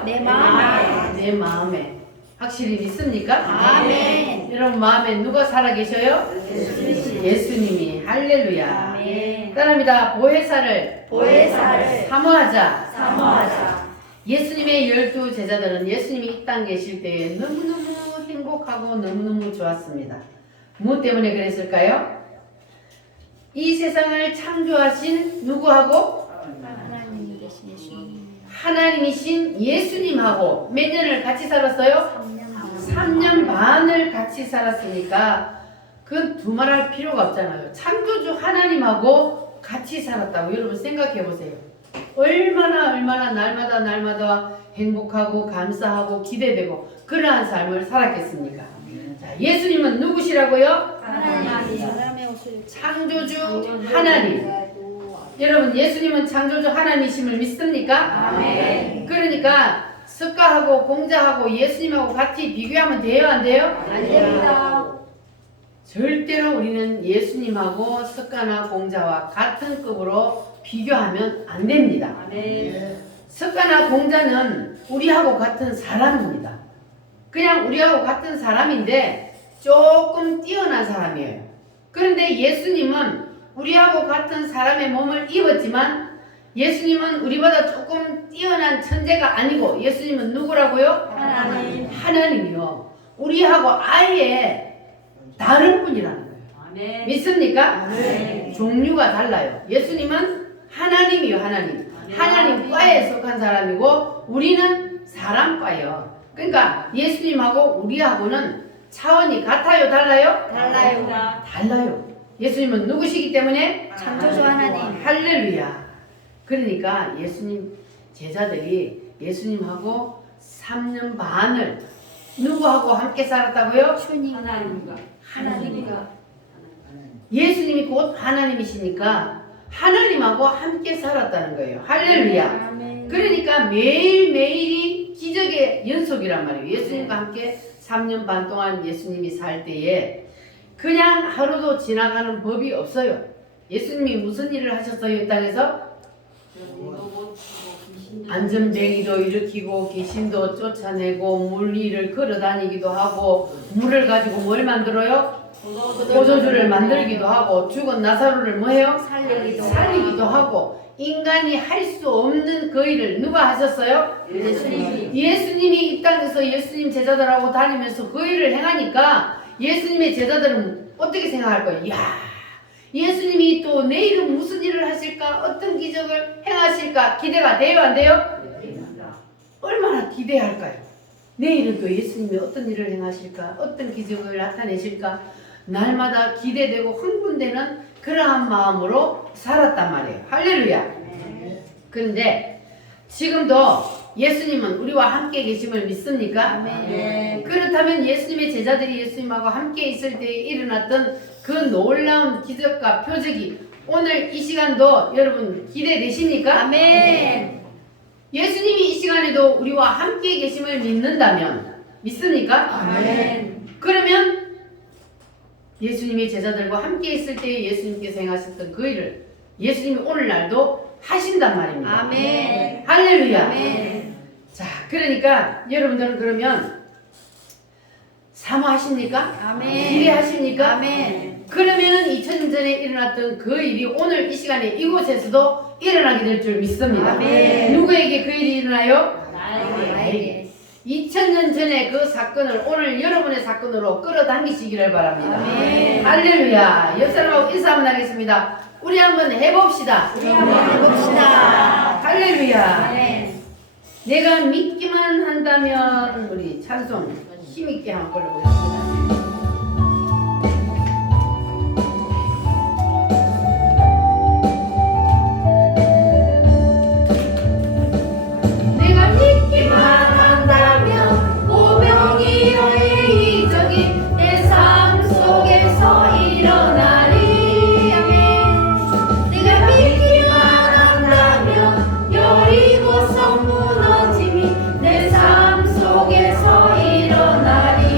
어디에요? 내 마음에. 내 마음에. 확실히 믿습니까? 아멘. 여러분 마음에 누가 살아계셔요? 예수님이. 할렐루야. 아멘. 따라합니다. 보혜사를 보혜사를 사모하자. 사모하자. 예수님의 12 제자들은 예수님이 이 땅 계실 때에 너무너무 행복하고 너무너무 좋았습니다. 무엇 때문에 그랬을까요? 이 세상을 창조하신 누구하고? 하나님이 계신 예수님. 하나님이신 예수님하고 몇 년을 같이 살았어요? 3년 반을 같이 살았으니까 그건 두말할 필요가 없잖아요. 창조주 하나님하고 같이 살았다고 여러분 생각해 보세요. 얼마나 날마다 행복하고 감사하고 기대되고 그러한 삶을 살았겠습니까? 자, 예수님은 누구시라고요? 하나님. 사람의 옷을 창조주 하나님. 여러분 예수님은 창조주 하나님이심을 믿습니까? 아멘. 그러니까 석가하고 공자하고 예수님하고 같이 비교하면 돼요 안 돼요? 안 됩니다. 절대로 우리는 예수님하고 석가나 공자와 같은 급으로 비교하면 안 됩니다. 아멘. 석가나 공자는 우리하고 같은 사람입니다. 그냥 우리하고 같은 사람인데 조금 뛰어난 사람이에요. 그런데 예수님은 우리하고 같은 사람의 몸을 입었지만 예수님은 우리보다 조금 뛰어난 천재가 아니고 예수님은 누구라고요? 하나님. 하나님이요. 우리하고 아예 다른 분이라는 거예요. 아멘. 믿습니까? 네. 종류가 달라요. 예수님은 하나님이요. 하나님 과에 속한 사람이고 우리는 사람과요. 그러니까 예수님하고 우리하고는 차원이 같아요? 달라요? 달라요. 예수님은 누구시기 때문에? 창조주 하나님. 할렐루야. 그러니까 예수님 제자들이 예수님하고 3년 반을 누구하고 함께 살았다고요? 주님. 하나님과. 예수님이 곧 하나님이시니까 하나님하고 함께 살았다는 거예요. 할렐루야. 아멘. 그러니까 매일매일이 기적의 연속이란 말이에요. 예수님과 함께 3년 반 동안 예수님이 살 때에 그냥 하루도 지나가는 법이 없어요. 예수님이 무슨 일을 하셨어요? 이 땅에서? 안전뱅이도 일으키고 귀신도 쫓아내고 물 위를 걸어다니기도 하고 물을 가지고 뭘 만들어요? 포도주를 만들기도 하고 죽은 나사로를 뭐해요? 살리기도 하고 인간이 할 수 없는 그 일을 누가 하셨어요? 예수님이 이 땅에서 예수님 제자들하고 다니면서 그 일을 행하니까 예수님의 제자들은 어떻게 생각할 거예요? 이야, 예수님이 또 내일은 무슨 일을 하실까? 어떤 기적을 행하실까? 기대가 돼요? 안 돼요? 얼마나 기대할까요? 내일은 또 예수님이 어떤 일을 행하실까? 어떤 기적을 나타내실까? 날마다 기대되고 흥분되는 그러한 마음으로 살았단 말이에요. 할렐루야. 그런데 지금도 예수님은 우리와 함께 계심을 믿습니까? 아멘. 그렇다면 예수님의 제자들이 예수님하고 함께 있을 때에 일어났던 그 놀라운 기적과 표적이 오늘 이 시간도 여러분 기대되십니까? 아멘. 예수님이 이 시간에도 우리와 함께 계심을 믿는다면 믿습니까? 아멘. 그러면 예수님의 제자들과 함께 있을 때에 예수님께서 행하셨던 그 일을 예수님이 오늘날도 하신단 말입니다. 아멘. 할렐루야. 아멘. 자, 그러니까 여러분들은 그러면 사모하십니까? 아멘. 기대하십니까? 아멘. 그러면은 2000년 전에 일어났던 그 일이 오늘 이 시간에 이곳에서도 일어나게 될 줄 믿습니다. 아멘. 누구에게 그 일이 일어나요? 나에게. 2000년 전에 그 사건을 오늘 여러분의 사건으로 끌어당기시기를 바랍니다. 아멘. 할렐루야. 옆 사람하고 인사 한번 하겠습니다. 우리 한번 해봅시다. 우리 한번 해봅시다. 할렐루야. 아멘. 내가 믿기만 한다면 우리 찬송 힘있게 한번 불러보겠습니다. 내가 믿기만 한다면 오병이 너의 이적이 내 삶 속에서 일어나리. 아멘. 내가 믿기만 한다면 여리고성 무너짐이 내 삶 속에서 일어나리.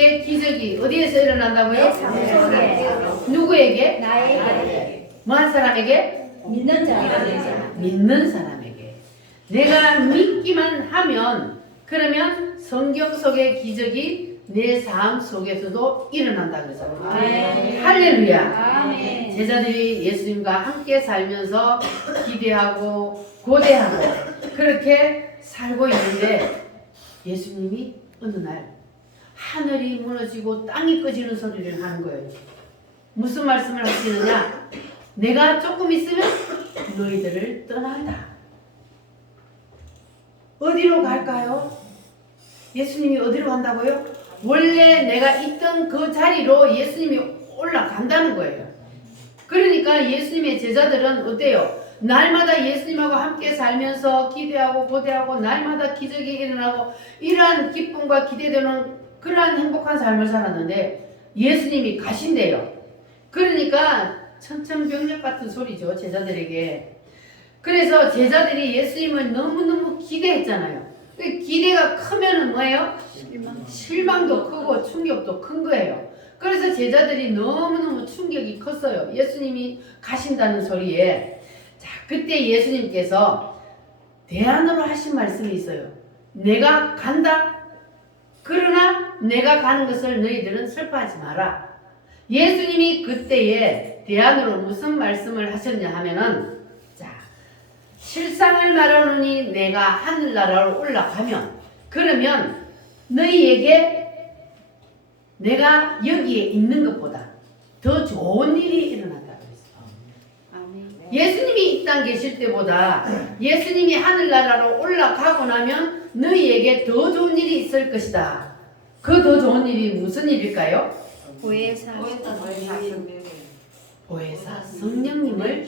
속에 기적이 어디에서 일어난다고요? 내 삶 속에. 누구에게? 나에게. 뭐한 사람에게? 믿는 자. 믿는 사람에게. 내가 믿기만 하면 그러면 성경 속의 기적이 내 삶 속에서도 일어난다 그러잖아요. 아멘. 할렐루야. 아멘. 제자들이 예수님과 함께 살면서 기대하고 고대하고 그렇게 살고 있는데 예수님이 어느 날 하늘이 무너지고 땅이 꺼지는 소리를 하는 거예요. 무슨 말씀을 하시느냐? 내가 조금 있으면 너희들을 떠난다. 어디로 갈까요? 예수님이 어디로 간다고요? 원래 내가 있던 그 자리로 예수님이 올라간다는 거예요. 그러니까 예수님의 제자들은 어때요? 날마다 예수님하고 함께 살면서 기대하고 고대하고 날마다 기적이 일어나고 이러한 기쁨과 기대되는 그러한 행복한 삶을 살았는데 예수님이 가신대요. 그러니까 천천병력 같은 소리죠, 제자들에게. 그래서 제자들이 예수님을 너무너무 기대했잖아요. 기대가 크면은 뭐예요? 실망도 크고 충격도 큰 거예요. 그래서 제자들이 너무너무 충격이 컸어요. 예수님이 가신다는 소리에. 자, 그때 예수님께서 대안으로 하신 말씀이 있어요. 내가 간다. 그러나 내가 가는 것을 너희들은 슬퍼하지 마라. 예수님이 그때에 대안으로 무슨 말씀을 하셨냐 하면은, 자, 실상을 말하노니 내가 하늘나라로 올라가면, 그러면 너희에게 내가 여기에 있는 것보다 더 좋은 일이 일어난다 그랬어요. 예수님이 이 땅 계실 때보다 예수님이 하늘나라로 올라가고 나면 너희에게 더 좋은 일이 있을 것이다. 그 더 좋은 일이 무슨 일일까요? 보혜사. 보혜사 성령님을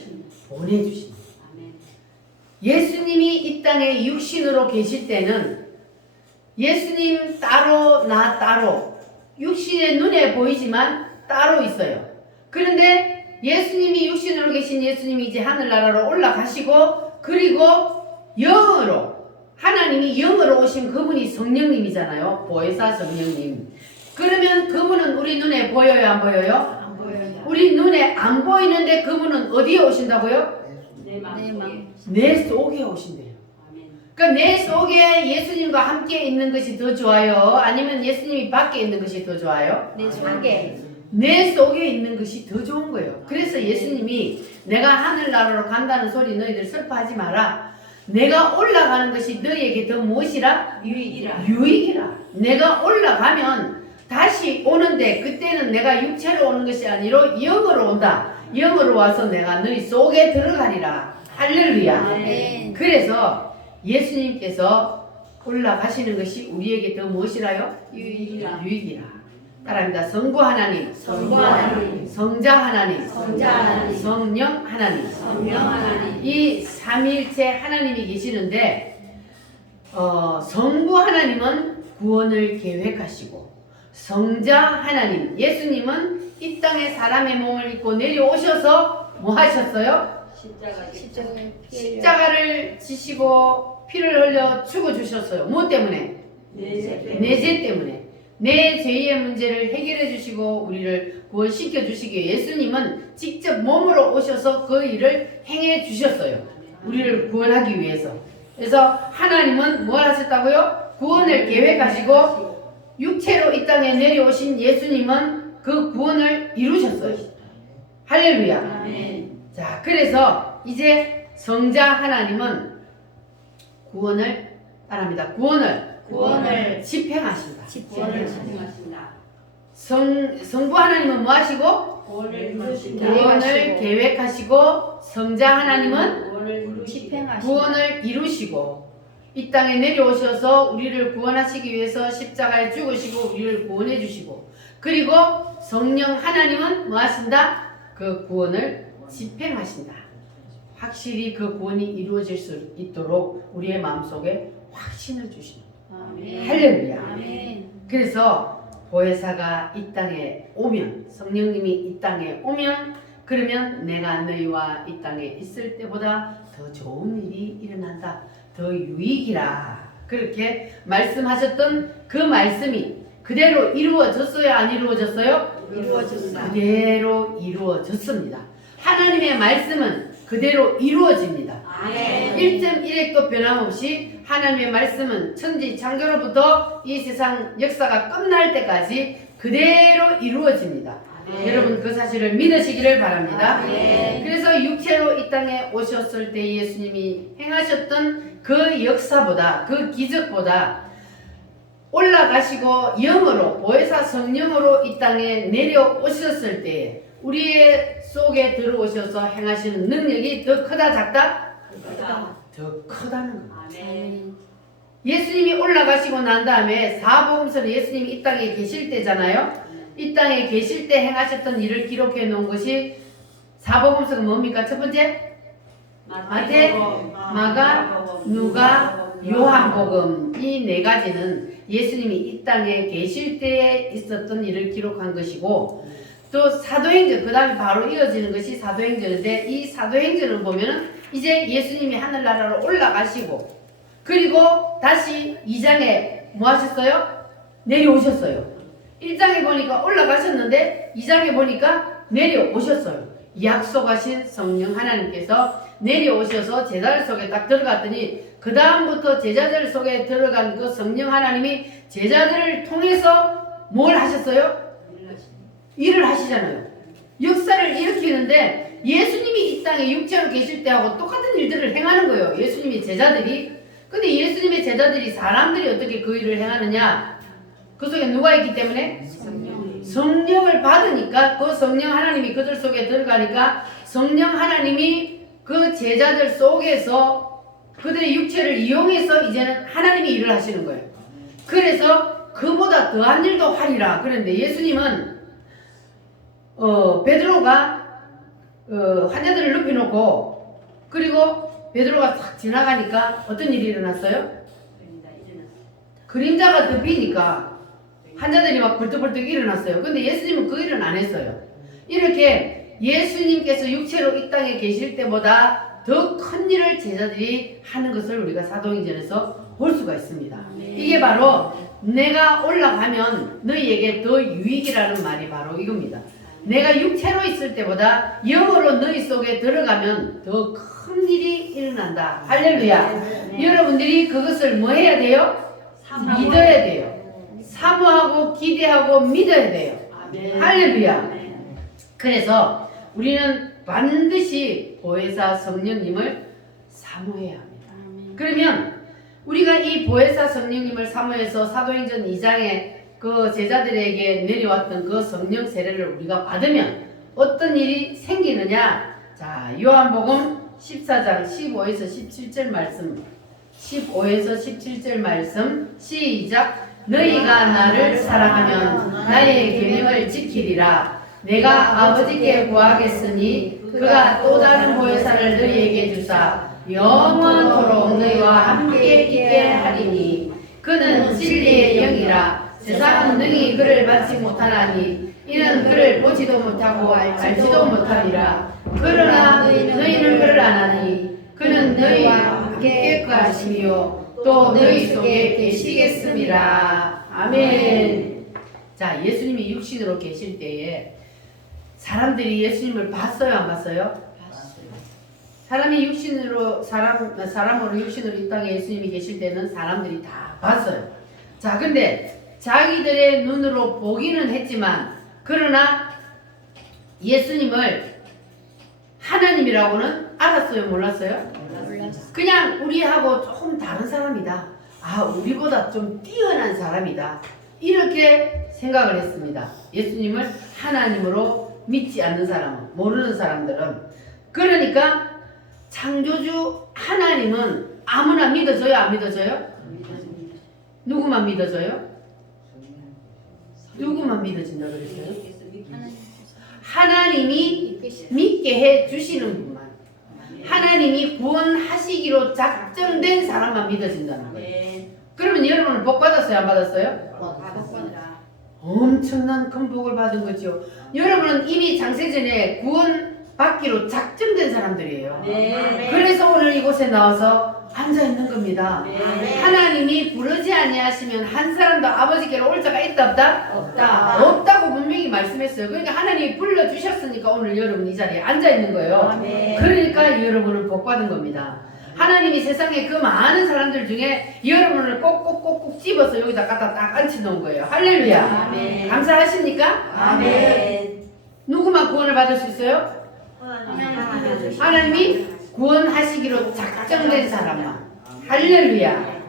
보내주십니다. 예수님이 이 땅에 육신으로 계실 때는 예수님 따로 나 따로 육신의 눈에 보이지만 따로 있어요. 그런데 예수님이 육신으로 계신 예수님이 이제 하늘나라로 올라가시고 그리고 영으로 하나님이 영으로 오신 그분이 성령님이잖아요. 보혜사 성령님. 그러면 그분은 우리 눈에 보여요, 안 보여요? 안 보여요. 우리 눈에 안 보이는데 그분은 어디에 오신다고요? 내 마음. 내 속에 오신대요. 그러니까 내 속에 예수님과 함께 있는 것이 더 좋아요? 아니면 예수님이 밖에 있는 것이 더 좋아요? 내 속에. 내 속에 있는 것이 더 좋은 거예요. 그래서 예수님이 내가 하늘나라로 간다는 소리 너희들 슬퍼하지 마라. 내가 올라가는 것이 너희에게 더 무엇이라? 유익이라. 내가 올라가면 다시 오는데 그때는 내가 육체로 오는 것이 아니라 영으로 온다. 영으로 와서 내가 너희 속에 들어가리라. 할렐루야. 아멘. 그래서 예수님께서 올라가시는 것이 우리에게 더 무엇이라요? 유익이라. 따라합니다. 성부 하나님, 성부 하나님, 성자 하나님, 성자 하나님, 성령 하나님, 성령 하나님. 이 삼위일체 하나님이 계시는데 성부 하나님은 구원을 계획하시고 성자 하나님 예수님은 이 땅에 사람의 몸을 입고 내려오셔서 뭐 하셨어요? 십자가를 지시고 피를 흘려 죽어주셨어요. 뭐 때문에? 내 죄 때문에. 내 죄의 문제를 해결해 주시고 우리를 구원시켜 주시기 위해 예수님은 직접 몸으로 오셔서 그 일을 행해 주셨어요. 우리를 구원하기 위해서. 그래서 하나님은 뭘 하셨다고요? 구원을 계획하시고 육체로 이 땅에 내려오신 예수님은 그 구원을 이루셨어요. 할렐루야. 아멘. 자, 그래서 이제 성자 하나님은 구원을 따릅니다. 구원을 집행하신다. 성부 하나님은 뭐 하시고? 구원을 계획하시고 성자 하나님은 구원을 이루시고 이 땅에 내려오셔서 우리를 구원하시기 위해서 십자가에 죽으시고 우리를 구원해 주시고 그리고 성령 하나님은 뭐 하신다? 그 구원을 집행하신다. 확실히 그 구원이 이루어질 수 있도록 우리의 마음속에 확신을 주시는 아멘. 할렐루야. 아멘. 그래서 보혜사가 이 땅에 오면 성령님이 이 땅에 오면 그러면 내가 너희와 이 땅에 있을 때보다 더 좋은 일이 일어난다. 더 유익이라. 그렇게 말씀하셨던 그 말씀이 그대로 이루어졌어요? 안 이루어졌어요? 이루어졌다. 그대로 이루어졌습니다. 하나님의 말씀은 그대로 이루어집니다. 아멘. 1.1핵도 변함없이 하나님의 말씀은 천지 창조로부터 이 세상 역사가 끝날 때까지 그대로 이루어집니다. 아멘. 여러분 그 사실을 믿으시기를 바랍니다. 아멘. 그래서 육체로 이 땅에 오셨을 때 예수님이 행하셨던 그 역사보다 그 기적보다 올라가시고 영으로 보혜사 성령으로 이 땅에 내려오셨을 때 우리의 속에 들어오셔서 행하시는 능력이 더 크다 작다? 크다. 더 크다는 거예요. 아멘. 예수님이 올라가시고 난 다음에 사복음서는 예수님이 이 땅에 계실 때잖아요. 이 땅에 계실 때 행하셨던 일을 기록해 놓은 것이 사복음서가 뭡니까? 첫 번째 마태, 마가, 누가, 요한복음 이 네 가지는 예수님이 이 땅에 계실 때에 있었던 일을 기록한 것이고 또 사도행전 그 다음에 바로 이어지는 것이 사도행전인데 이 사도행전을 보면은 이제 예수님이 하늘나라로 올라가시고 그리고 다시 2장에 뭐 하셨어요? 내려오셨어요. 1장에 보니까 올라가셨는데 2장에 보니까 내려오셨어요. 약속하신 성령 하나님께서 내려오셔서 제자들 속에 딱 들어갔더니 그 다음부터 제자들 속에 들어간 그 성령 하나님이 제자들을 통해서 뭘 하셨어요? 일을 하시잖아요. 역사를 일으키는데 예수님이 이 땅에 육체로 계실 때하고 똑같은 일들을 행하는 거예요. 예수님의 제자들이. 근데 예수님의 제자들이 사람들이 어떻게 그 일을 행하느냐? 그 속에 누가 있기 때문에? 성령을 받으니까 그 성령 하나님이 그들 속에 들어가니까 성령 하나님이 그 제자들 속에서 그들의 육체를 이용해서 이제는 하나님이 일을 하시는 거예요. 그래서 그보다 더한 일도 하리라. 그런데 예수님은 베드로가 환자들을 눕혀놓고 그리고 베드로가 싹 지나가니까 어떤 일이 일어났어요? 그림자가 덮이니까 환자들이 막 벌떡벌떡 일어났어요. 근데 예수님은 그 일은 안 했어요. 이렇게 예수님께서 육체로 이 땅에 계실 때보다 더 큰 일을 제자들이 하는 것을 우리가 사도행전에서 볼 수가 있습니다. 이게 바로 내가 올라가면 너희에게 더 유익이라는 말이 바로 이겁니다. 내가 육체로 있을 때보다 영으로 너희 속에 들어가면 더 큰 일이 일어난다. 할렐루야. 여러분들이 그것을 뭐 해야 돼요? 믿어야 돼요. 사모하고 기대하고 믿어야 돼요. 할렐루야. 그래서 우리는 반드시 보혜사 성령님을 사모해야 합니다. 그러면 우리가 이 보혜사 성령님을 사모해서 사도행전 2장에 그 제자들에게 내려왔던 그 성령 세례를 우리가 받으면 어떤 일이 생기느냐? 자, 요한복음 14장 15에서 17절 말씀 15에서 17절 말씀 시작. 너희가 나를 사랑하면 나의 계명을 지키리라. 내가 아버지께 구하겠으니 그가 또 다른 보혜사를 너희에게 주사 영원토록 너희와 함께 있게 하리니 그는 진리의 영이라. 세상은 능히 그를 받지 못하나니 이는 그를 보지도 못하고 알지도 못하리라. 그러나 너희는 그를 아나니 그는 너희와 함께 가시며 또 너희 속에 계시겠습니다. 아멘. 자, 예수님이 육신으로 계실 때에 사람들이 예수님을 봤어요, 안 봤어요? 사람이 육신으로 사람으로 육신으로 이 땅에 예수님이 계실 때는 사람들이 다 봤어요. 자, 근데 자기들의 눈으로 보기는 했지만 그러나 예수님을 하나님이라고는 알았어요, 몰랐어요? 그냥 우리하고 조금 다른 사람이다. 아, 우리보다 좀 뛰어난 사람이다. 이렇게 생각을 했습니다. 예수님을 하나님으로 믿지 않는 사람은, 모르는 사람들은. 그러니까 창조주 하나님은 아무나 믿어져요, 안 믿어져요? 누구만 믿어져요? 누구만 믿어진다 그랬어요? 하나님이 믿게 해 주시는 분만, 하나님이 구원하시기로 작정된 사람만 믿어진다는 거예요. 그러면 여러분은 복 받았어요, 안 받았어요? 엄청난 큰 복을 받은 거죠. 여러분은 이미 장세전에 구원 받기로 작정된 사람들이에요. 그래서 오늘 이곳에 나와서 앉아 있는 겁니다. 네. 하나님이 부르지 아니하시면 한 사람도 아버지께로 올 자가 있다 없다? 없다. 없다고 분명히 말씀했어요. 그러니까 하나님이 불러주셨으니까 오늘 여러분 이 자리에 앉아 있는 거예요. 아멘. 그러니까 여러분은 복 받은 겁니다. 하나님이 세상에 그 많은 사람들 중에 여러분을 꼭꼭꼭꼭 집어서 여기다 갖다 딱 앉혀 놓은 거예요. 할렐루야. 아멘. 감사하십니까? 아멘. 누구만 구원을 받을 수 있어요? 하나님이 구원하시기로 작정된 사람만. 할렐루야.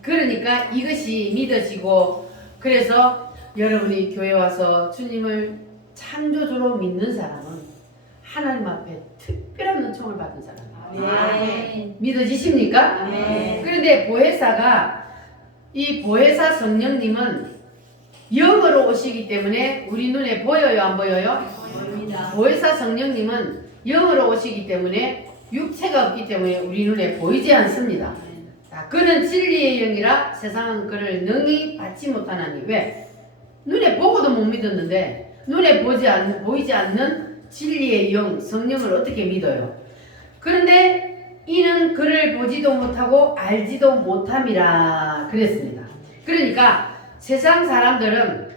그러니까 이것이 믿어지고, 그래서 여러분이 교회 와서 주님을 창조주로 믿는 사람은 하나님 앞에 특별한 은총을 받은 사람이에요. 아멘. 믿어지십니까? 아멘. 그런데 보혜사가, 이 보혜사 성령님은 영으로 오시기 때문에 우리 눈에 보여요, 안 보여요? 보혜사 성령님은 영으로 오시기 때문에 육체가 없기 때문에 우리 눈에 보이지 않습니다. 자, 그는 진리의 영이라 세상은 그를 능히 받지 못하나니. 왜? 눈에 보고도 못 믿었는데 눈에 보이지 않는 진리의 영, 성령을 어떻게 믿어요? 그런데 이는 그를 보지도 못하고 알지도 못함이라 그랬습니다. 그러니까 세상 사람들은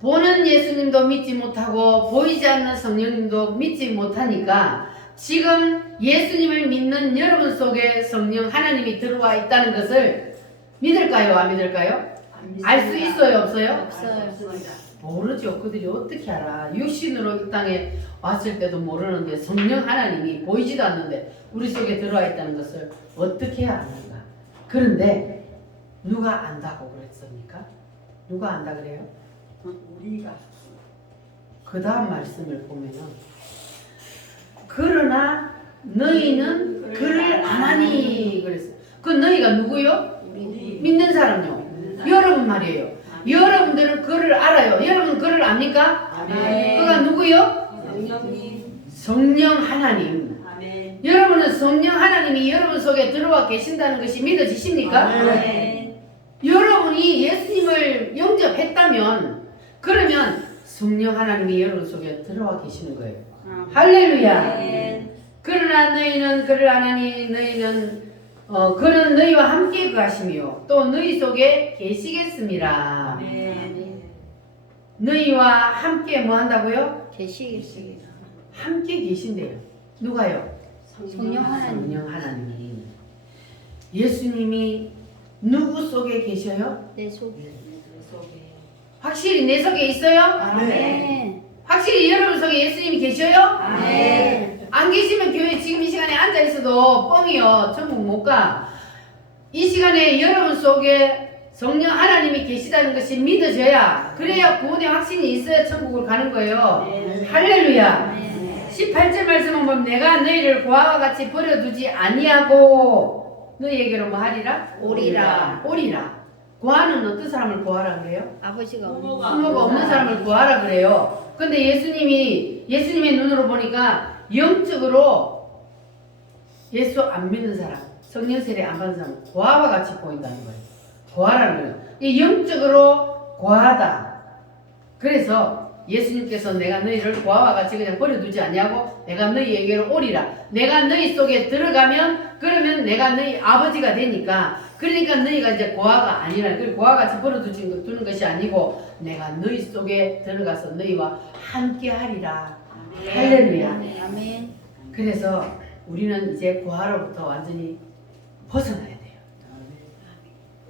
보는 예수님도 믿지 못하고 보이지 않는 성령님도 믿지 못하니까 지금 예수님을 믿는 여러분 속에 성령 하나님이 들어와 있다는 것을 믿을까요? 안 믿을까요? 알 수 있어요? 없어요? 모르죠. 그들이 어떻게 알아? 육신으로 이 땅에 왔을 때도 모르는데 성령 하나님이 보이지도 않는데 우리 속에 들어와 있다는 것을 어떻게 아는가? 그런데 누가 안다고 그랬습니까? 누가 안다 그래요? 우리가. 그 다음 말씀을 보면은 그러나 너희는 그를 아나니 그랬어요. 그 너희가 누구요? 믿는 사람요. 여러분 말이에요. 여러분들은 그를 알아요. 여러분 그를 압니까? 아멘. 그가 누구요? 성령님. 성령 하나님. 아멘. 여러분은 성령 하나님이 여러분 속에 들어와 계신다는 것이 믿어지십니까? 아멘. 여러분이 예수님을 영접했다면 그러면 성령 하나님이 여러분 속에 들어와 계시는 거예요. 할렐루야. 아멘. 그러나 너희는 그를 아나니 너희는 그는 너희와 함께 거하시며 또 너희 속에 계시겠습니다. 아멘. 너희와 함께 뭐 한다고요? 계시겠습니다. 함께 계신대요. 누가요? 성령 하나님. 성령 하나님이. 예수님이 누구 속에 계셔요? 내 속에. 확실히 내 속에 있어요? 아멘. 확실히 여러분 속에 예수님이 계셔요? 아멘. 안 계시면 교회 지금 이 시간에 앉아 있어도 뻥이요. 천국 못 가. 이 시간에 여러분 속에 성령 하나님이 계시다는 것이 믿어져야, 그래야 구원의 확신이 있어야 천국을 가는 거예요. 할렐루야. 18절 말씀은 보면 내가 너희를 고아와 같이 버려두지 아니하고 너희에게로 뭐 하리라? 오리라. 오리라. 고아는 어떤 사람을 고아라 그래요? 아버지가 없는 부모가 없는 사람을 구하라 그래요. 근데 예수님의 눈으로 보니까 영적으로 예수 안 믿는 사람, 성령 세례 안 받는 사람, 고아와 같이 보인다는 거예요. 고아라는 거예요. 이 영적으로 고아다. 그래서 예수님께서 내가 너희를 고아와 같이 그냥 버려두지 않냐고, 내가 너희에게로 오리라. 내가 너희 속에 들어가면 그러면 내가 너희 아버지가 되니까, 그러니까 너희가 이제 고아가 아니라, 그 고아같이 버려두는 것이 아니고 내가 너희 속에 들어가서 너희와 함께 하리라. 할렐루야. 아멘. 그래서 우리는 이제 고아로부터 완전히 벗어나야 돼요.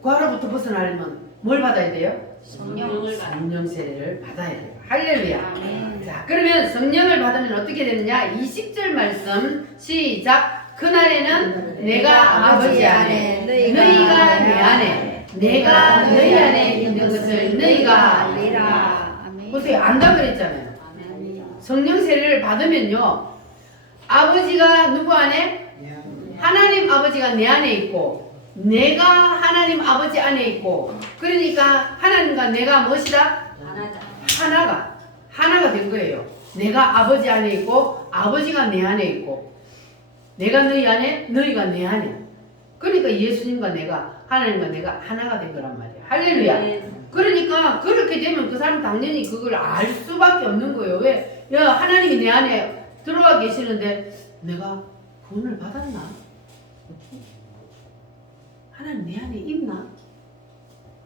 고아로부터 벗어나려면 뭘 받아야 돼요? 성령 세례를 받아야 돼요. 할렐루야. 아멘. 자, 그러면 성령을 받으면 어떻게 되느냐? 20절 말씀 시작. 그날에는 내가 아버지 안에 너희가 내 안에 내가 너희 안에 있는 것을 너희가 알리라. 아멘. 보세요. 안다 그랬잖아요. 성령 세례를 받으면요, 아버지가 누구 안에? 하나님 아버지가 내 안에 있고 내가 하나님 아버지 안에 있고, 그러니까 하나님과 내가 무엇이다? 하나가 된 거예요. 내가 아버지 안에 있고 아버지가 내 안에 있고 내가 너희 안에, 너희가 내 안에. 그러니까 예수님과 내가, 하나님과 내가 하나가 된 거란 말이에요. 할렐루야. 그러니까 그렇게 되면 그 사람 당연히 그걸 알 수밖에 없는 거예요. 왜? 야, 하나님이 내 안에 들어와 계시는데 내가 구원을 받았나? 하나님 내 안에 있나?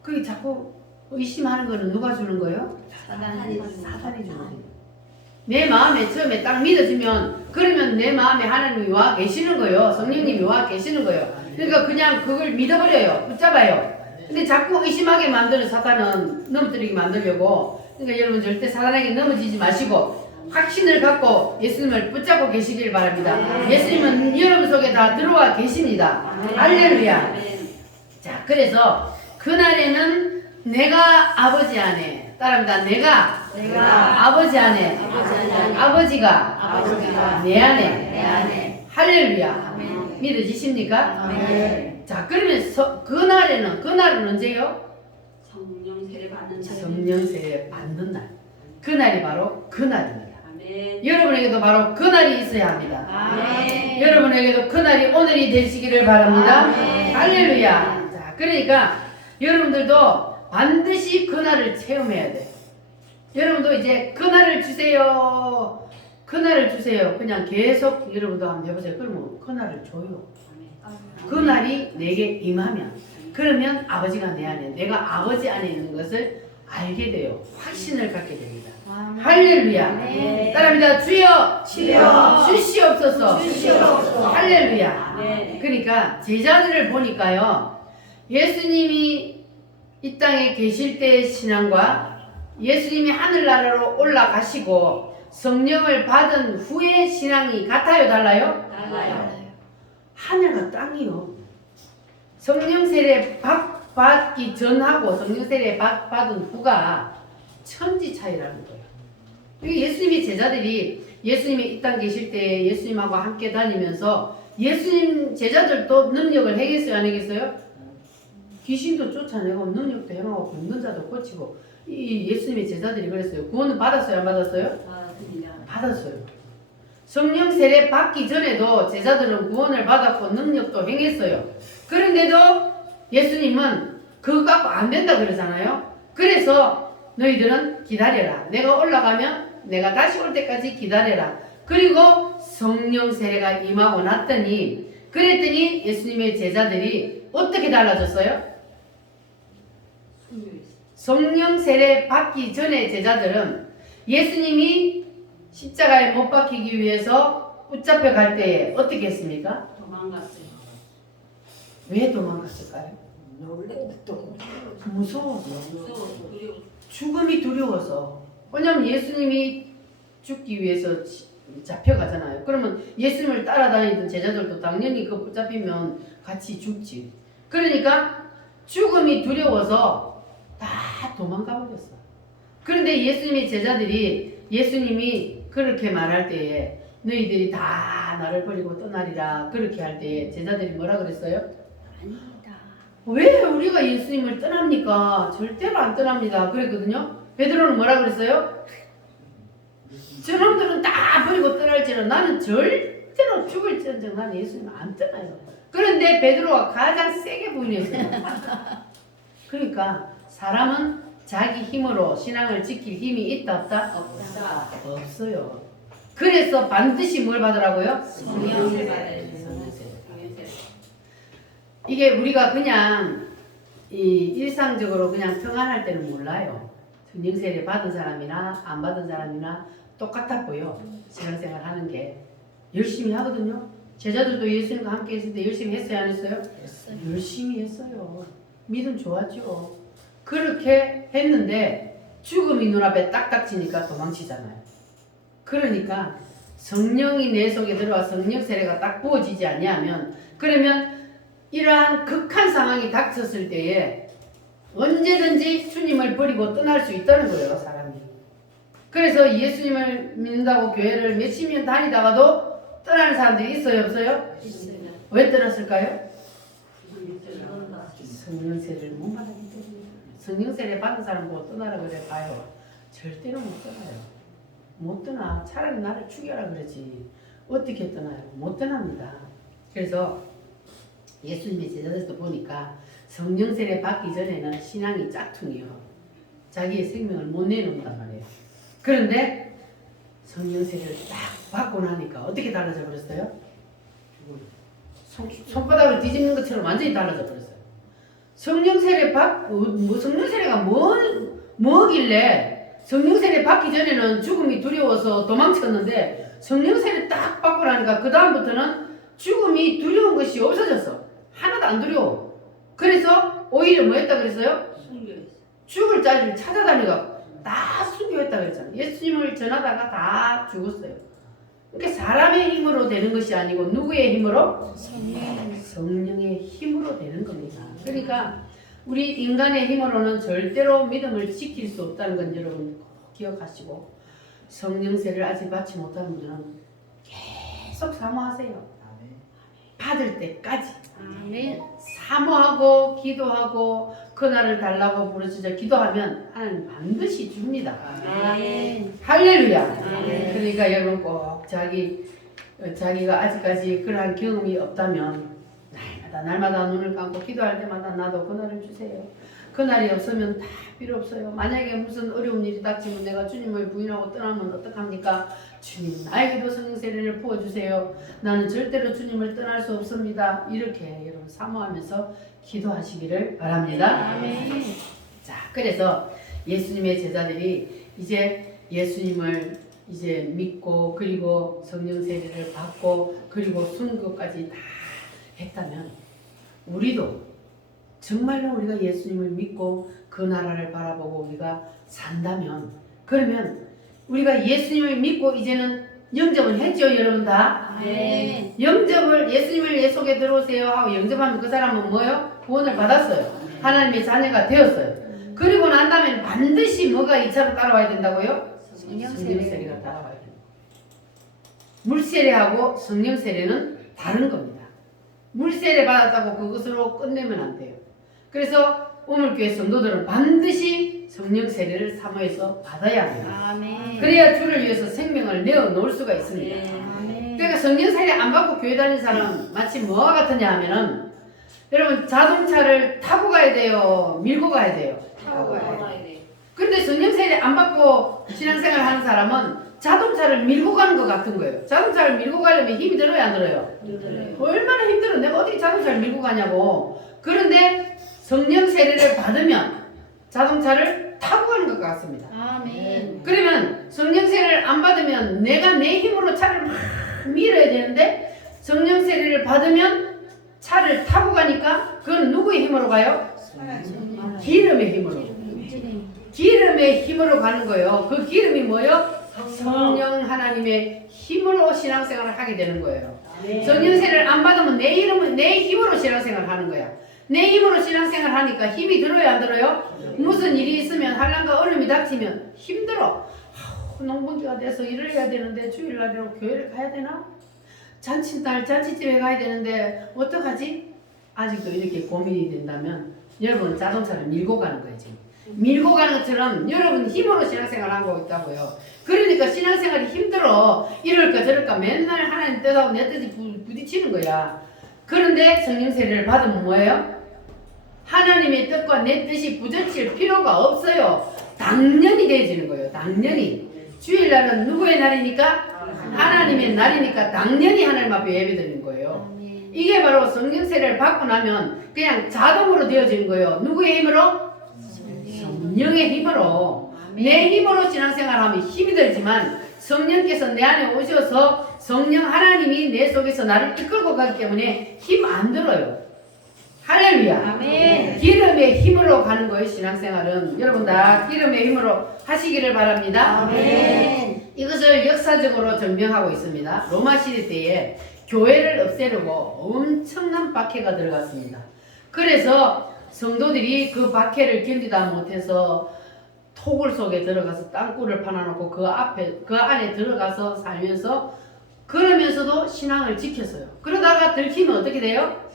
그게 자꾸 의심하는 거는 누가 주는 거예요? 사단이 사단이 주는 거예요. 내 마음에 처음에 딱 믿어지면 그러면 내 마음에 하나님이 와 계시는 거예요. 성령님이 와 계시는 거예요. 그러니까 그냥 그걸 믿어버려요. 붙잡아요. 근데 자꾸 의심하게 만드는 사단은 넘어뜨리게 만들려고. 그러니까 여러분 절대 사단에게 넘어지지 마시고 확신을 갖고 예수님을 붙잡고 계시길 바랍니다. 예수님은 여러분 속에 다 들어와 계십니다. 할렐루야. 자, 그래서 그날에는 내가 아버지 안에 따라합니다. 내가 아버지 안에 아버지가 내 안에 할렐루야. 믿어지십니까? 자, 그러면 그날은 언제요? 성령 세례 받는 날. 성령 세례 받는 날. 그날이 바로 그날입니다. 아멘. 여러분에게도 바로 그날이 있어야 합니다. 아멘. 여러분에게도 그날이 오늘이 되시기를 바랍니다. 아멘. 할렐루야. 자, 그러니까 여러분들도 반드시 그날을 체험해야 돼. 여러분도 이제 그날을 주세요. 그날을 주세요. 그냥 계속 여러분도 한번 해보세요. 그러면 그날을 줘요. 그날이 내게 임하면 그러면 아버지가 내 안에 내가 아버지 안에 있는 것을 알게 돼요. 확신을 갖게 됩니다. 할렐루야. 네. 따라합니다. 주여 주여. 주시옵소서. 주시옵소서. 할렐루야. 네. 그러니까 제자들을 보니까요. 예수님이 이 땅에 계실 때의 신앙과 예수님이 하늘나라로 올라가시고 성령을 받은 후의 신앙이 같아요? 달라요? 달라요. 하늘과 땅이요. 성령 세례 받기 전하고 성령 세례 받은 후가 천지 차이라는 거예요. 이게 예수님의 제자들이 예수님이 이 땅 계실 때 예수님하고 함께 다니면서 예수님 제자들도 능력을 행했어요? 안 행했어요? 귀신도 쫓아내고 능력도 행하고 굶는 자도 고치고 이 예수님의 제자들이 그랬어요. 구원은 받았어요? 안 받았어요? 받았어요. 성령 세례 받기 전에도 제자들은 구원을 받았고 능력도 행했어요. 그런데도 예수님은 그거 갖고 안 된다 그러잖아요. 그래서 너희들은 기다려라. 내가 올라가면 내가 다시 올 때까지 기다려라. 그리고 성령 세례가 임하고 났더니 그랬더니 예수님의 제자들이 어떻게 달라졌어요? 성령 세례 받기 전에 제자들은 예수님이 십자가에 못 박히기 위해서 붙잡혀 갈 때에 어떻게 했습니까? 도망갔어요. 왜 도망갔을까요? 무서워서. 무서워서 두려워. 죽음이 두려워서. 왜냐면 예수님이 죽기 위해서 잡혀가잖아요. 그러면 예수님을 따라다니던 제자들도 당연히 그 붙잡히면 같이 죽지. 그러니까 죽음이 두려워서 다 도망가 버렸어. 그런데 예수님의 제자들이 예수님이 그렇게 말할 때에 너희들이 다 나를 버리고 떠나리라 그렇게 할 때에 제자들이 뭐라 그랬어요? 아닙니다. 왜 우리가 예수님을 떠납니까? 절대로 안 떠납니다. 그랬거든요. 베드로는 뭐라 그랬어요? 저놈들은 다 버리고 떠날지라 나는 절대로 죽을지언정 나는 예수님 안 떠나요. 그런데 베드로가 가장 세게 부인했어요. 그러니까 사람은 자기 힘으로 신앙을 지킬 힘이 있다 없다? 없다. 없어요. 그래서 반드시 뭘 받으라고요? 성령 세례. 이게 우리가 그냥 일상적으로 그냥 평안할 때는 몰라요. 성령 세례 받은 사람이나 안 받은 사람이나 똑같아 보여. 신앙생활 하는 게 열심히 하거든요. 제자들도 예수님과 함께 있을 때 열심히 했어요, 안 했어요? 열심히 했어요. 믿음 좋았죠. 그렇게 했는데 죽음이 눈앞에 딱딱 치니까 도망치잖아요. 그러니까 성령이 내 속에 들어와 성령 세례가 딱 부어지지 아니하면 그러면 이러한 극한 상황이 닥쳤을 때에 언제든지 주님을 버리고 떠날 수 있다는 거예요, 사람이. 그래서 예수님을 믿는다고 교회를 몇십 년 다니다가도 떠나는 사람들이 있어요, 없어요? 있어요. 왜 떠났을까요? 성령 성령 세례를 못 받았기 때문에. 성령 세례 받은 사람 보고 떠나라 그래 봐요. 절대로 못 떠나요. 못 떠나. 차라리 나를 죽여라 그러지. 어떻게 떠나요? 못 떠납니다. 그래서 예수님의 제자들도 보니까 성령 세례 받기 전에는 신앙이 짝퉁이요. 자기의 생명을 못 내놓는단 말이에요. 그런데 성령 세례를 딱 받고 나니까 어떻게 달라져 버렸어요? 손바닥을 뒤집는 것처럼 완전히 달라져 버렸어요. 성령 세례 성령 세례가 뭐길래 성령 세례 받기 전에는 죽음이 두려워서 도망쳤는데 성령 세례 딱 받고 나니까 그 다음부터는 죽음이 두려운 것이 없어졌어. 하나도 안 두려워. 그래서 오히려 뭐 했다 그랬어요? 죽을 자리를 찾아다니가 다 순교했다 그랬잖아요. 예수님을 전하다가 다 죽었어요. 그러니까 사람의 힘으로 되는 것이 아니고 누구의 힘으로? 성령의 힘으로 되는 겁니다. 그러니까 우리 인간의 힘으로는 절대로 믿음을 지킬 수 없다는 건 여러분 꼭 기억하시고, 성령 세례를 아직 받지 못한 분들은 계속 사모하세요. 받을 때까지 아멘. 사모하고 기도하고 그날을 달라고 부르짖어 기도하면 하나님 반드시 줍니다. 아멘. 할렐루야. 아멘. 그러니까 여러분 꼭 자기가 아직까지 그러한 경험이 없다면 날마다 눈을 감고 기도할 때마다 나도 그날을 주세요. 그날이 없으면 다 필요 없어요. 만약에 무슨 어려운 일이 닥치면 내가 주님을 부인하고 떠나면 어떡합니까? 주님 나에게도 성령 세례를 부어주세요. 나는 절대로 주님을 떠날 수 없습니다. 이렇게 여러분 사모하면서 기도하시기를 바랍니다. 아멘. 자, 그래서 예수님의 제자들이 이제 예수님을 이제 믿고 그리고 성령 세례를 받고 그리고 순교까지 다 했다면 우리도 정말로 우리가 예수님을 믿고 그 나라를 바라보고 우리가 산다면, 그러면 우리가 예수님을 믿고 이제는 영접을 했죠, 여러분 다? 아멘. 영접을 예수님을 내 속에 들어오세요 하고 영접하면 그 사람은 뭐요? 구원을 받았어요. 하나님의 자녀가 되었어요. 그리고 난 다음에 반드시 뭐가 2차로 따라와야 된다고요? 성령 성령 세례. 세례가 따라와야 됩니다. 물 세례하고 성령 세례는 다른 겁니다. 물 세례 받았다고 그것으로 끝내면 안 돼요. 그래서 우물교회 성도들은 반드시 성령 세례를 사모해서 받아야 합니다. 아멘. 그래야 주를 위해서 생명을 내어 놓을 수가 있습니다. 아멘. 그러니까 성령 세례 안 받고 교회 다니는 사람은 마치 뭐와 같으냐 하면은, 여러분 자동차를 타고 가야 돼요? 밀고 가야 돼요? 타고 가야 그런데 성령 세례 안 받고 신앙생활 하는 사람은 자동차를 밀고 가는 것 같은 거예요. 자동차를 밀고 가려면 힘이 들어야 안 들어요? 얼마나 힘들어. 내가 어떻게 자동차를 밀고 가냐고. 그런데 성령 세례를 받으면 자동차를 타고 가는 것 같습니다. 아멘. 그러면 성령 세례를 안 받으면 내가 내 힘으로 차를 막 밀어야 되는데, 성령 세례를 받으면 차를 타고 가니까 그건 누구의 힘으로 가요? 기름의 힘으로. 기름의 힘으로 가는 거예요. 그 기름이 뭐예요? 성령 하나님의 힘으로 신앙생활을 하게 되는 거예요. 성령 세례를 안 받으면 내 힘으로 신앙생활을 하는 거야. 내 힘으로 신앙생활을 하니까 힘이 들어요, 안 들어요? 무슨 일이 있으면 한란과 어려움이 닥치면 힘들어. 농번기가 돼서 일을 해야 되는데 주일날이라고 교회를 가야 되나? 잔칫날 잔치집에 가야 되는데 어떡하지? 아직도 이렇게 고민이 된다면 여러분 자동차를 밀고 가는 거예요. 지금 밀고 가는 것처럼 여러분 힘으로 신앙생활을 하고 있다고요. 그러니까 신앙생활이 힘들어. 이럴까 저럴까 맨날 하나님 뜻하고 내 뜻이 부딪히는 거야. 그런데 성령 세례를 받으면 뭐예요? 하나님의 뜻과 내 뜻이 부딪힐 필요가 없어요. 당연히 되어지는 거예요. 당연히. 주일날은 누구의 날이니까? 하나님의 날이니까 당연히 하나님 앞에 예배드리는 거예요. 이게 바로 성령 세례를 받고 나면 그냥 자동으로 되어지는 거예요. 누구의 힘으로? 성령의 힘으로. 내 힘으로 신앙생활하면 힘이 들지만 성령께서 내 안에 오셔서 성령 하나님이 내 속에서 나를 이끌고 가기 때문에 힘 안 들어요. 할렐루야. 아멘. 기름의 힘으로 가는 거예요. 신앙생활은 여러분 다 기름의 힘으로 하시기를 바랍니다. 아멘. 이것을 역사적으로 증명하고 있습니다. 로마 시대 때에 교회를 없애려고 엄청난 박해가 들어갔습니다. 그래서 성도들이 그 박해를 견디다 못해서 토굴 속에 들어가서 땅굴을 파놔놓고 그 안에 들어가서 살면서, 그러면서도 신앙을 지켰어요. 그러다가 들키면 어떻게 돼요?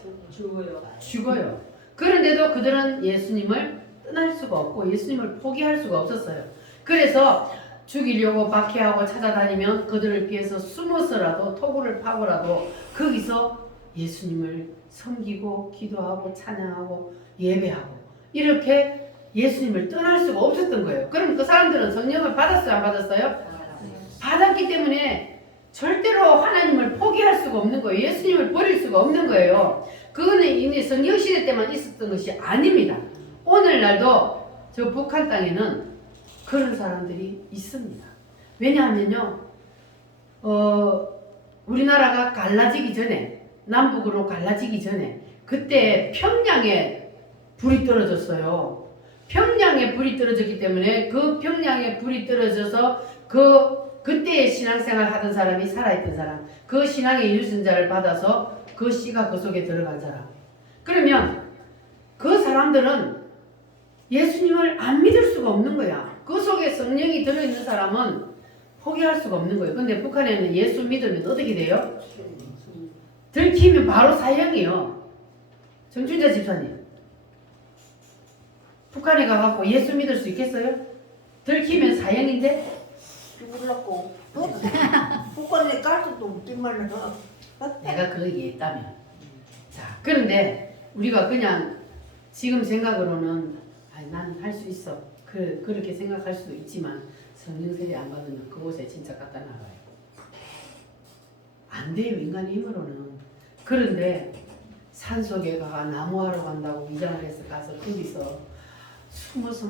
죽어요. 그런데도 그들은 예수님을 떠날 수가 없고 예수님을 포기할 수가 없었어요. 그래서 죽이려고 박해하고 찾아다니면 그들을 피해서 숨어서라도 토굴을 파고라도 거기서 예수님을 섬기고 기도하고 찬양하고 예배하고 이렇게 예수님을 떠날 수가 없었던 거예요. 그럼 그 사람들은 성령을 받았어요, 안 받았어요? 받았기 때문에 절대로 하나님을 포기할 수가 없는 거예요. 예수님을 버릴 수가 없는 거예요. 그거는 이미 성경시대 때만 있었던 것이 아닙니다. 오늘날도 저 북한 땅에는 그런 사람들이 있습니다. 왜냐하면요, 우리나라가 갈라지기 전에, 남북으로 갈라지기 전에, 그때 평양에 불이 떨어졌어요. 평양에 불이 떨어졌기 때문에 그 평양에 불이 떨어져서 그때의 신앙생활 하던 사람이 살아있던 사람, 그 신앙의 유전자를 받아서 그 씨가 그 속에 들어간 사람. 그러면 그 사람들은 예수님을 안 믿을 수가 없는 거야. 그 속에 성령이 들어있는 사람은 포기할 수가 없는 거예요. 근데 북한에는 예수 믿으면 어떻게 돼요? 들키면 바로 사형이요. 정춘자 집사님, 북한에 가갖고 예수 믿을 수 있겠어요? 들키면 사형인데? 죽을라고. 북한에 갈 수도 없지만 내가 그 얘기했다면. 자, 그런데 우리가 그냥 지금 생각으로는 나는 할 수 있어. 그렇게 생각할 수도 있지만 성령 세례 안 받으면 그곳에 진짜 갖다 나가요. 안 돼요, 인간의 힘으로는. 그런데 산속에 가 나무하러 간다고 위장을 해서 가서 거기서 숨어서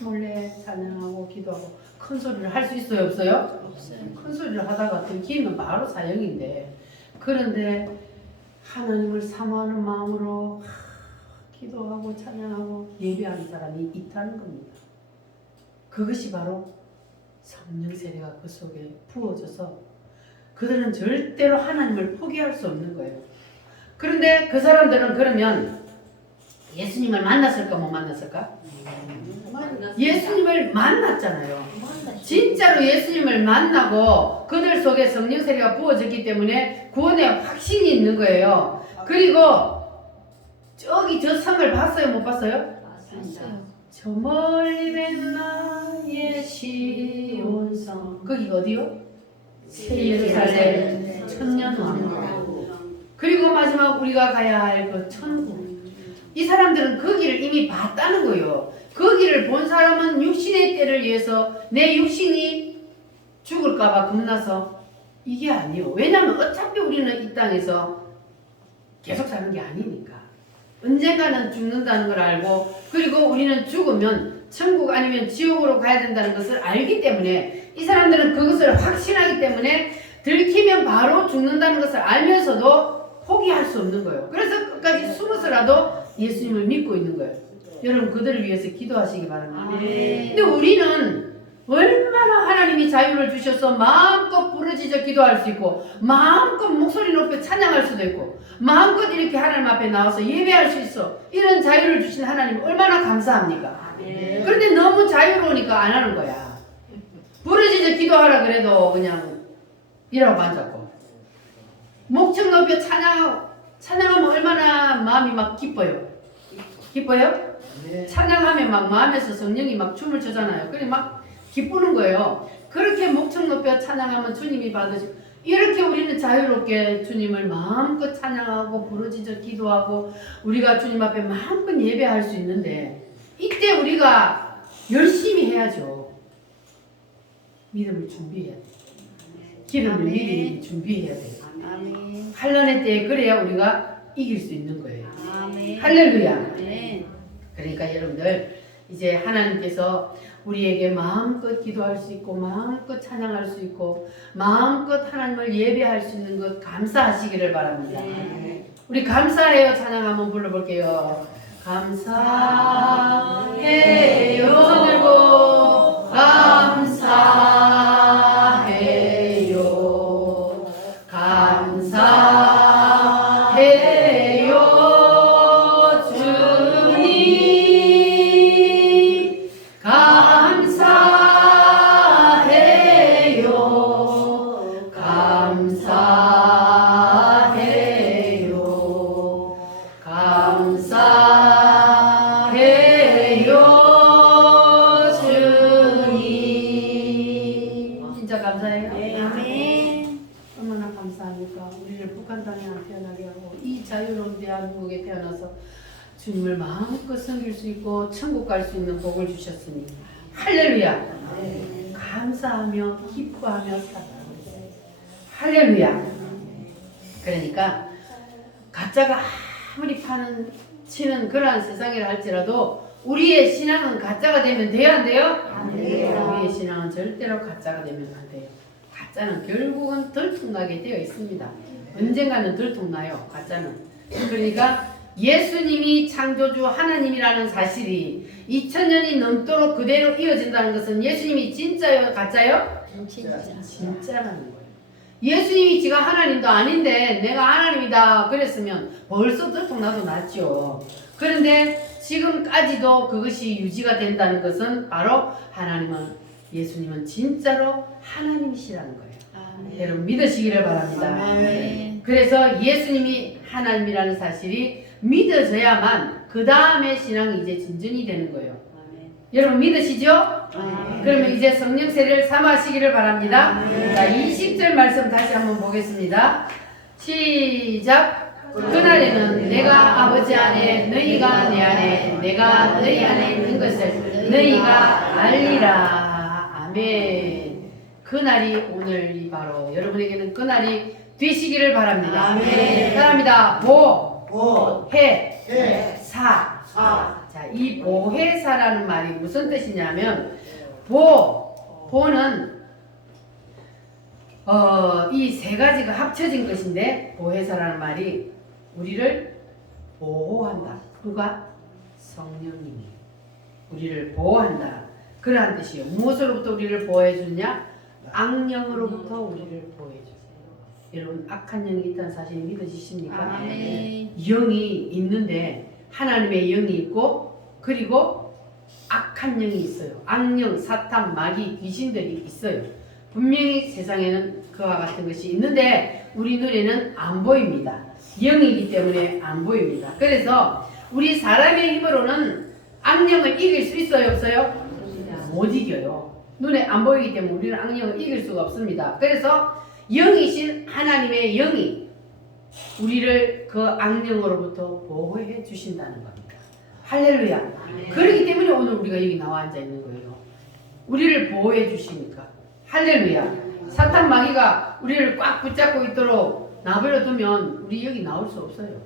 몰래 찬양하고 기도하고 큰 소리를 할 수 있어요, 없어요? 없어요. 큰 소리를 하다가 들키면 바로 사형인데, 그런데 하나님을 사모하는 마음으로 기도하고 찬양하고 예배하는 사람이 있다는 겁니다. 그것이 바로 성령 세례가 그 속에 부어져서 그들은 절대로 하나님을 포기할 수 없는 거예요. 그런데 그 사람들은 그러면 예수님을 만났을까 못 만났을까? 예수님을 만났잖아요. 진짜로 예수님을 만나고 그들 속에 성령 세례가 부어졌기 때문에 구원의 확신이 있는 거예요. 그리고 저기 저 성을 봤어요, 못 봤어요? 저 멀리 된 나의 시온성, 거기가 어디요? 새 예루살렘 천년왕국. 그리고 마지막 우리가 가야 할 그 천국. 이 사람들은 거기를 이미 봤다는 거예요. 거기를 본 사람은 육신의 때를 위해서 내 육신이 죽을까봐 겁나서 이게 아니에요. 왜냐하면 어차피 우리는 이 땅에서 계속 사는 게 아니니까. 언젠가는 죽는다는 걸 알고, 그리고 우리는 죽으면 천국 아니면 지옥으로 가야 된다는 것을 알기 때문에 이 사람들은 그것을 확신하기 때문에 들키면 바로 죽는다는 것을 알면서도 포기할 수 없는 거예요. 그래서 끝까지 숨어서라도 예수님을 믿고 있는 거예요. 여러분, 그들을 위해서 기도하시기 바랍니다. 근데 우리는 얼마나 하나님이 자유를 주셔서 마음껏 부르짖어 기도할 수 있고, 마음껏 목소리 높여 찬양할 수도 있고, 마음껏 이렇게 하나님 앞에 나와서 예배할 수 있어. 이런 자유를 주신 하나님 얼마나 감사합니까? 그런데 너무 자유로우니까 안 하는 거야. 부르짖어 기도하라 그래도 그냥 이라고 앉았고, 목청 높여 찬양하면 얼마나 마음이 막 기뻐요. 기뻐요? 찬양하면 막 마음에서 성령이 막 춤을 추잖아요. 그래 막 기쁘는 거예요. 그렇게 목청 높여 찬양하면 주님이 받으시고, 이렇게 우리는 자유롭게 주님을 마음껏 찬양하고 부르짖어 기도하고 우리가 주님 앞에 마음껏 예배할 수 있는데, 이때 우리가 열심히 해야죠. 믿음을 준비해야 돼. 기름을 미리 준비해야 돼. 아멘. 환난의 때에 그래야 우리가 이길 수 있는 거예요. 아멘. 할렐루야. 네. 그러니까 여러분들, 이제 하나님께서 우리에게 마음껏 기도할 수 있고 마음껏 찬양할 수 있고 마음껏 하나님을 예배할 수 있는 것 감사하시기를 바랍니다. 네. 우리 감사해요 찬양 한번 불러볼게요. 감사해요. 손 들고 감사해요. 감사해요. 주님 감사해요. 감사해요. 감사해요. 주님 진짜 감사해요. 아멘. 얼마나 감사합니까? 우리를 북한 땅에 안 태어나게 하고 이 자유로운 대한민국에 태어나서 주님을 마음껏 섬길 수 있고 천국 갈 수 있는 복을 주셨으니 할렐루야. 감사하며 기뻐하며 살아가고 있어요. 할렐루야. 그러니까 가짜가 아무리 파는 치는 그러한 세상이라 할지라도 우리의 신앙은 가짜가 되면 돼요, 안 돼요? 안 돼요. 우리의 신앙은 절대로 가짜가 되면 안 돼요. 가짜는 결국은 들통나게 되어 있습니다. 언젠가는 들통나요, 가짜는. 그러니까 예수님이 창조주 하나님이라는 사실이 2000년이 넘도록 그대로 이어진다는 것은 예수님이 진짜요, 가짜요? 진짜. 진짜라는 거예요. 예수님이 지가 하나님도 아닌데 내가 하나님이다 그랬으면 벌써 들통나도 났죠. 그런데 지금까지도 그것이 유지가 된다는 것은 바로 예수님은 진짜로 하나님이시라는 거예요. 여러분 믿으시기를 바랍니다. 아멘. 그래서 예수님이 하나님이라는 사실이 믿어져야만 그 다음에 신앙이 이제 진전이 되는 거예요. 여러분 믿으시죠? 그러면 이제 성령 세례를 삼하시기를 바랍니다. 자, 20절 말씀 다시 한번 보겠습니다. 시작. 그날에는 내가 아버지 안에 너희가 내 안에 내가 너희 안에 있는 것을 너희가 알리라. 아멘. 그날이 오늘이 바로 여러분에게는 그날이 되시기를 바랍니다. 아멘. 바랍니다. 보, 해, 해, 사. 사, 자, 이 보혜사라는 말이 무슨 뜻이냐면 보는 이 세 가지가 합쳐진 것인데 보혜사라는 말이 우리를 보호한다. 누가? 성령님이 우리를 보호한다. 그러한 뜻이요. 무엇으로부터 우리를 보호해 주느냐? 악령으로부터 우리를 보호해 주세요. 여러분 악한 영이 있다는 사실 믿으시십니까? 아멘. 영이 있는데 하나님의 영이 있고 그리고 악한 영이 있어요. 악령, 사탄, 마귀, 귀신들이 있어요. 분명히 세상에는 그와 같은 것이 있는데 우리 눈에는 안 보입니다. 영이기 때문에 안 보입니다. 그래서 우리 사람의 힘으로는 악령을 이길 수 있어요, 없어요? 못 이겨요. 눈에 안 보이기 때문에 우리는 악령을 이길 수가 없습니다. 그래서 영이신 하나님의 영이 우리를 그 악령으로부터 보호해 주신다는 겁니다. 할렐루야. 그렇기 때문에 오늘 우리가 여기 나와 앉아 있는 거예요. 우리를 보호해 주시니까. 할렐루야. 사탄 마귀가 우리를 꽉 붙잡고 있도록 나버려 두면 우리 여기 나올 수 없어요.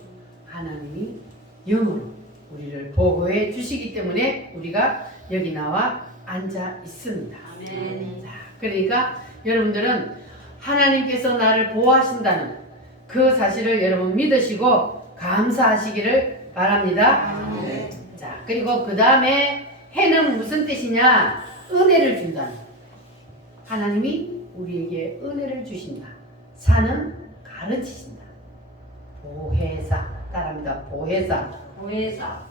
하나님이 영으로 우리를 보호해 주시기 때문에 우리가 여기 나와 앉아 있습니다. 아멘. 자, 그러니까 여러분들은 하나님께서 나를 보호하신다는 그 사실을 여러분 믿으시고 감사하시기를 바랍니다. 자, 그리고 그 다음에 해는 무슨 뜻이냐? 은혜를 준다. 하나님이 우리에게 은혜를 주신다. 사는 가르치신다. 보혜사. 따라합니다. 보혜사. 보혜사.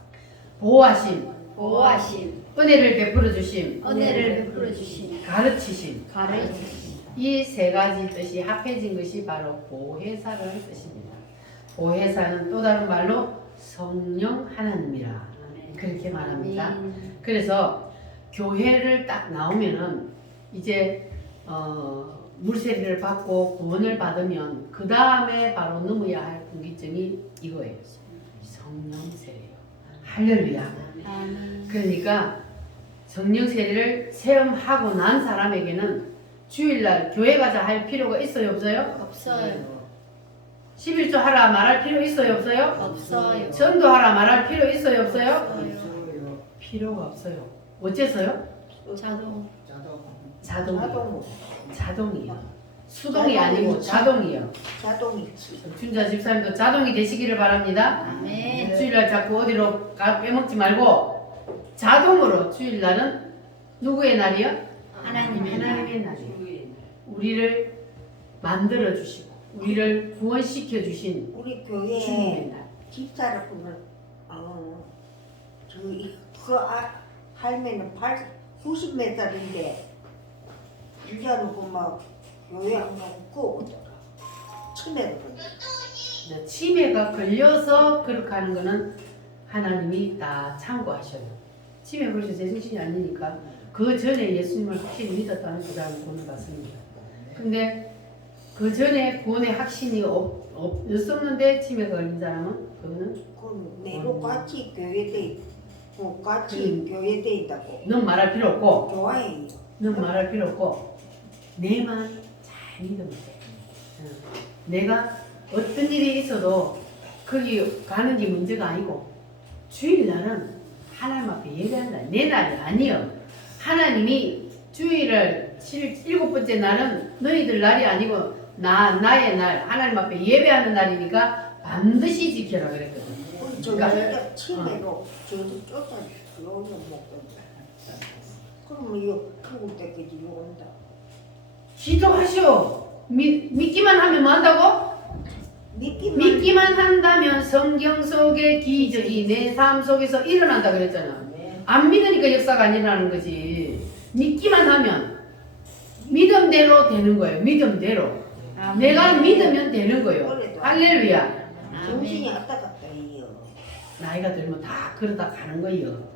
보호하심. 보호하심. 은혜를 베풀어 주심. 은혜를 베풀어 주심. 가르치심. 가르치심. 이 세 가지 뜻이 합해진 것이 바로 보혜사라는 뜻입니다. 보혜사는 또 다른 말로 성령 하나님이라 그렇게 말합니다. 그래서 교회를 딱 나오면은 이제 물세례를 받고 구원을 받으면 그 다음에 바로 넘어야 할 분기점이 이거예요. 성령 세례요. 할렐루야. 그러니까 성령 세례를 체험하고 난 사람에게는 주일날 교회 가자 할 필요가 있어요, 없어요? 없어요. 11조 하라 말할 필요 있어요, 없어요? 없어요. 전도하라 말할 필요 있어요, 없어요? 없어요. 필요가 없어요. 어째서요? 자동. 자동이요. 자동이요. 수동이 아니고 자동이요. 자동이지. 준자 집사님도 자동이 되시기를 바랍니다. 아멘. 주일날 자꾸 어디로 빼먹지 말고 자동으로 주일날은 누구의 날이요? 하나님의 날. 하나님의 날이에요. 우리를 만들어 주시고 우리를 구원시켜 주신 우리 주님의 교회에 날. 집사를 보면 할매는 90몇 살인데 유자로 보면 교회 안 가고 치매를 걸려. 치매가 걸려서 그렇게 하는 거는 하나님이 다 참고하셔요. 치매 걸려서 제정신이 아니니까 그 전에 예수님을 확실히 믿었다는 그 사람은 구원을 받습니다. 근데 그 전에 구원의 확신이 없었는데 치매가 걸린 사람은 그거는 그 내로 같이 교회돼 있고 같이 교회돼 있다고 넌 말할 필요 없고 좋아해요. 넌 말할 필요 없고 내만 잘 믿으면 돼. 내가 어떤 일이 있어도 거기 가는 게 문제가 아니고 주일날은 하나님 앞에 예배한다. 내 날이 아니요. 하나님이 주일을 7번째 날은 너희들 날이 아니고 나의 날 하나님 앞에 예배하는 날이니까 반드시 지켜라 그랬거든. 저 그러니까, 여자 치매로 저도 쫓아주고 요즘 먹던다. 그러면 이거 죽을 때까지 요런다. 기도하시오. 믿기만 하면 뭐 한다고? 믿기만 한다면 성경 속의 기적이 내 삶 속에서 일어난다 그랬잖아. 안 믿으니까 역사가 안 일어나는 거지. 믿기만 하면 믿음대로 되는 거예요. 믿음대로. 내가 믿으면 되는 거예요. 할렐루야. 정신이 왔다 갔다 해요. 나이가 들면 다 그러다 가는 거예요.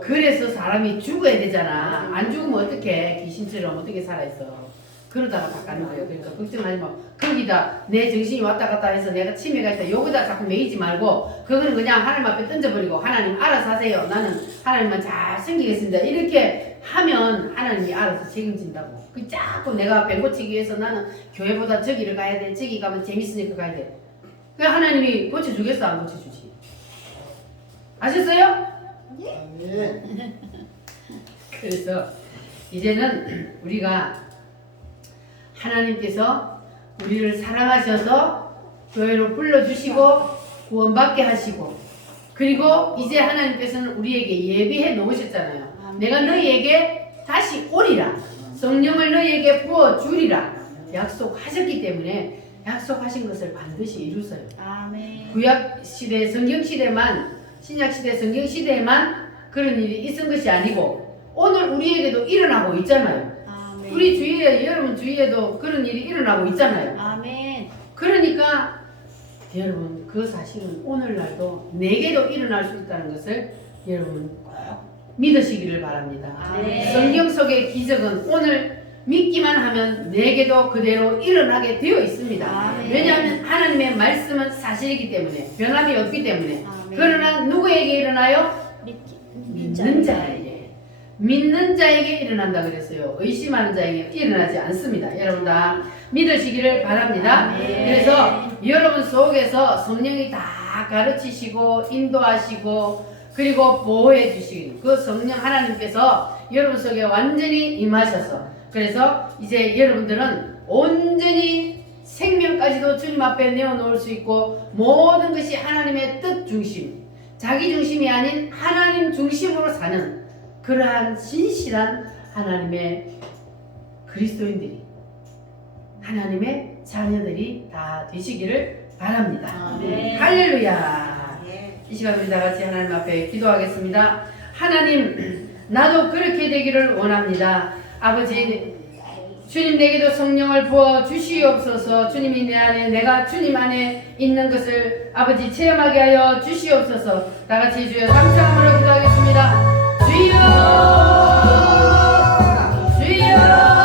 그래서 사람이 죽어야 되잖아. 안 죽으면 어떻게 귀신처럼 어떻게 살아있어. 그러다가 다 가는 거예요. 그러니까 걱정하지 마. 거기다 내 정신이 왔다 갔다 해서 내가 치매가 있다. 여기다 자꾸 매이지 말고 그거는 그냥 하나님 앞에 던져버리고 하나님 알아서 하세요. 나는 하나님만 잘 챙기겠습니다. 이렇게 하면 하나님이 알아서 책임진다고. 그 자꾸 내가 배 고치기 위해서 나는 교회보다 저기를 가야 돼. 저기 가면 재밌으니까 가야 돼. 그 하나님이 고쳐주겠어? 안 고쳐주지? 아셨어요? 그래서 이제는 우리가 하나님께서 우리를 사랑하셔서 교회로 불러주시고 구원받게 하시고 그리고 이제 하나님께서는 우리에게 예비해 놓으셨잖아요. 내가 너희에게 다시 오리라. 성령을 너희에게 부어주리라. 약속하셨기 때문에 약속하신 것을 반드시 이루세요. 아멘. 구약시대 성경시대만 신약시대 성경시대에만 그런 일이 있은 것이 아니고 오늘 우리에게도 일어나고 있잖아요. 아멘. 우리 주위에 여러분 주위에도 그런 일이 일어나고 있잖아요. 아멘. 그러니까 여러분 그 사실은 오늘날도 내게도 일어날 수 있다는 것을 여러분 꼭 믿으시기를 바랍니다. 아멘. 성경 속의 기적은 오늘 믿기만 하면 내게도 그대로 일어나게 되어 있습니다. 아멘. 왜냐하면 하나님의 말씀은 사실이기 때문에 변함이 없기 때문에. 아멘. 그러나 누구에게 일어나요? 믿는 자에게. 믿는 자에게 일어난다 그랬어요. 의심하는 자에게 일어나지 않습니다. 여러분 다 믿으시기를 바랍니다. 아멘. 그래서 여러분 속에서 성령이 다 가르치시고 인도하시고 그리고 보호해 주시고 그 성령 하나님께서 여러분 속에 완전히 임하셔서 그래서 이제 여러분들은 온전히 생명까지도 주님 앞에 내어놓을 수 있고 모든 것이 하나님의 뜻 중심 자기 중심이 아닌 하나님 중심으로 사는 그러한 신실한 하나님의 그리스도인들이 하나님의 자녀들이 다 되시기를 바랍니다. 아멘. 할렐루야. 이 시간 우리 다 같이 하나님 앞에 기도하겠습니다. 하나님 나도 그렇게 되기를 원합니다. 아버지 주님 내게도 성령을 부어 주시옵소서. 주님이 내 안에 내가 주님 안에 있는 것을 아버지 체험하게 하여 주시옵소서. 다 같이 주여 삼창으로